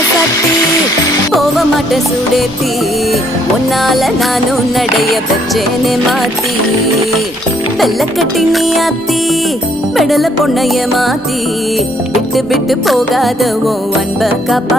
ராசாத்தி போக மாட்ட சுடேத்தி உன்னால நானும் நடைய பச்சேனே மாத்தி வெள்ள கட்டி நீ ஆத்தி பெடல பொண்ணைய மாத்தி விட்டு விட்டு போகாத உன் அன்ப காப்பா